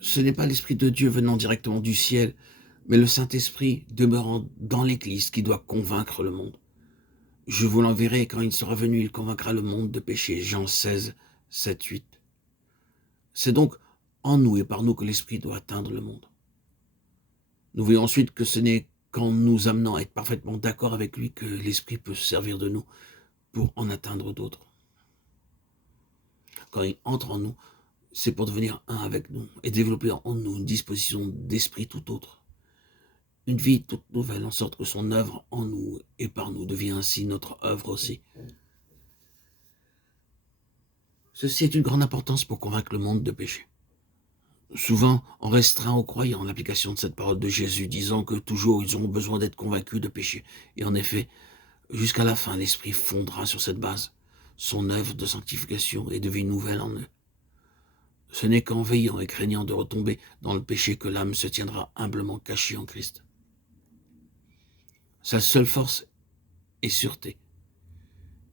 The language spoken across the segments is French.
Ce n'est pas l'Esprit de Dieu venant directement du ciel, mais le Saint-Esprit demeurant dans l'Église qui doit convaincre le monde. Je vous l'enverrai, quand il sera venu, il convaincra le monde de péché. Jean 16, 7, 8. C'est donc en nous et par nous que l'Esprit doit atteindre le monde. Nous voyons ensuite que ce n'est qu'en nous amenant à être parfaitement d'accord avec lui que l'Esprit peut se servir de nous pour en atteindre d'autres. Quand il entre en nous, c'est pour devenir un avec nous et développer en nous une disposition d'esprit tout autre. Une vie toute nouvelle, en sorte que son œuvre en nous et par nous devient ainsi notre œuvre aussi. Ceci est une grande importance pour convaincre le monde de péché. Souvent, on restreint aux croyants l'application de cette parole de Jésus, disant que toujours ils auront besoin d'être convaincus de péché. Et en effet, jusqu'à la fin, l'Esprit fondera sur cette base son œuvre de sanctification et de vie nouvelle en eux. Ce n'est qu'en veillant et craignant de retomber dans le péché que l'âme se tiendra humblement cachée en Christ. Sa seule force est sûreté.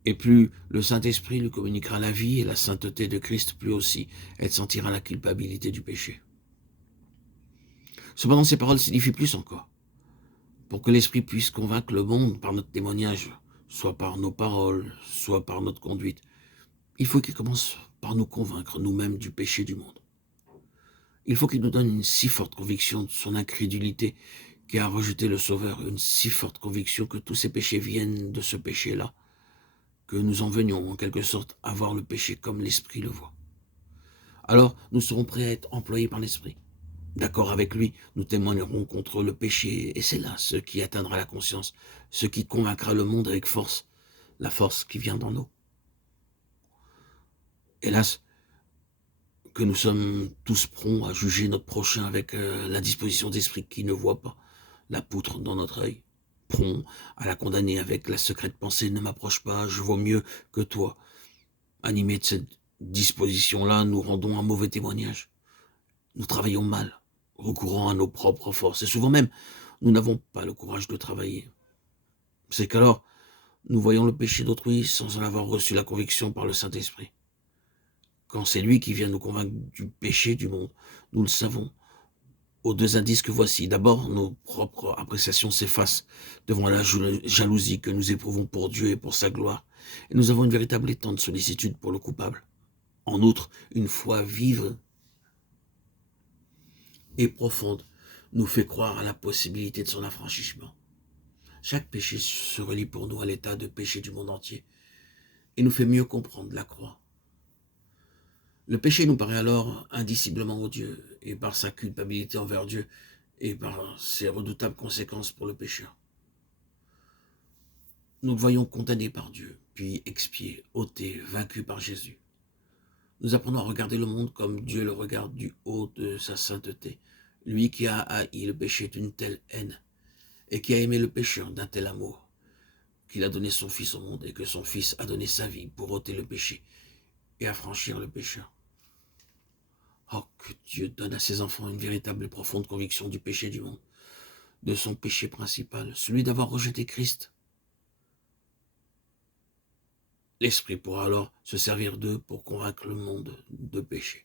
Et plus le Saint-Esprit lui communiquera la vie et la sainteté de Christ, plus aussi elle sentira la culpabilité du péché. Cependant, ces paroles signifient plus encore. Pour que l'Esprit puisse convaincre le monde par notre témoignage, soit par nos paroles, soit par notre conduite, il faut qu'il commence par nous convaincre nous-mêmes du péché du monde. Il faut qu'il nous donne une si forte conviction de son incrédulité qui a rejeté le Sauveur, une si forte conviction que tous ces péchés viennent de ce péché-là, que nous en venions en quelque sorte à voir le péché comme l'Esprit le voit. Alors nous serons prêts à être employés par l'Esprit. D'accord avec lui, nous témoignerons contre le péché, et c'est là ce qui atteindra la conscience, ce qui convaincra le monde avec force, la force qui vient d'en nous. Hélas, que nous sommes tous prompts à juger notre prochain avec la disposition d'esprit qui ne voit pas, la poutre dans notre œil, prompts à la condamner avec la secrète pensée « ne m'approche pas, je vaux mieux que toi ». Animés de cette disposition-là, nous rendons un mauvais témoignage. Nous travaillons mal, recourant à nos propres forces, et souvent même, nous n'avons pas le courage de travailler. C'est qu'alors, nous voyons le péché d'autrui sans en avoir reçu la conviction par le Saint-Esprit. Quand c'est lui qui vient nous convaincre du péché du monde, nous le savons. Aux deux indices que voici, d'abord, nos propres appréciations s'effacent devant la jalousie que nous éprouvons pour Dieu et pour sa gloire, et nous avons une véritable étang de sollicitude pour le coupable. En outre, une foi vive et profonde nous fait croire à la possibilité de son affranchissement. Chaque péché se relie pour nous à l'état de péché du monde entier et nous fait mieux comprendre la croix. Le péché nous paraît alors indiciblement odieux, et par sa culpabilité envers Dieu et par ses redoutables conséquences pour le pécheur. Nous le voyons condamné par Dieu, puis expié, ôté, vaincu par Jésus. Nous apprenons à regarder le monde comme Dieu le regarde du haut de sa sainteté, lui qui a haï le péché d'une telle haine, et qui a aimé le pécheur d'un tel amour, qu'il a donné son Fils au monde, et que son Fils a donné sa vie pour ôter le péché et affranchir le pécheur. Oh, que Dieu donne à ses enfants une véritable et profonde conviction du péché du monde, de son péché principal, celui d'avoir rejeté Christ. L'Esprit pourra alors se servir d'eux pour convaincre le monde de péché.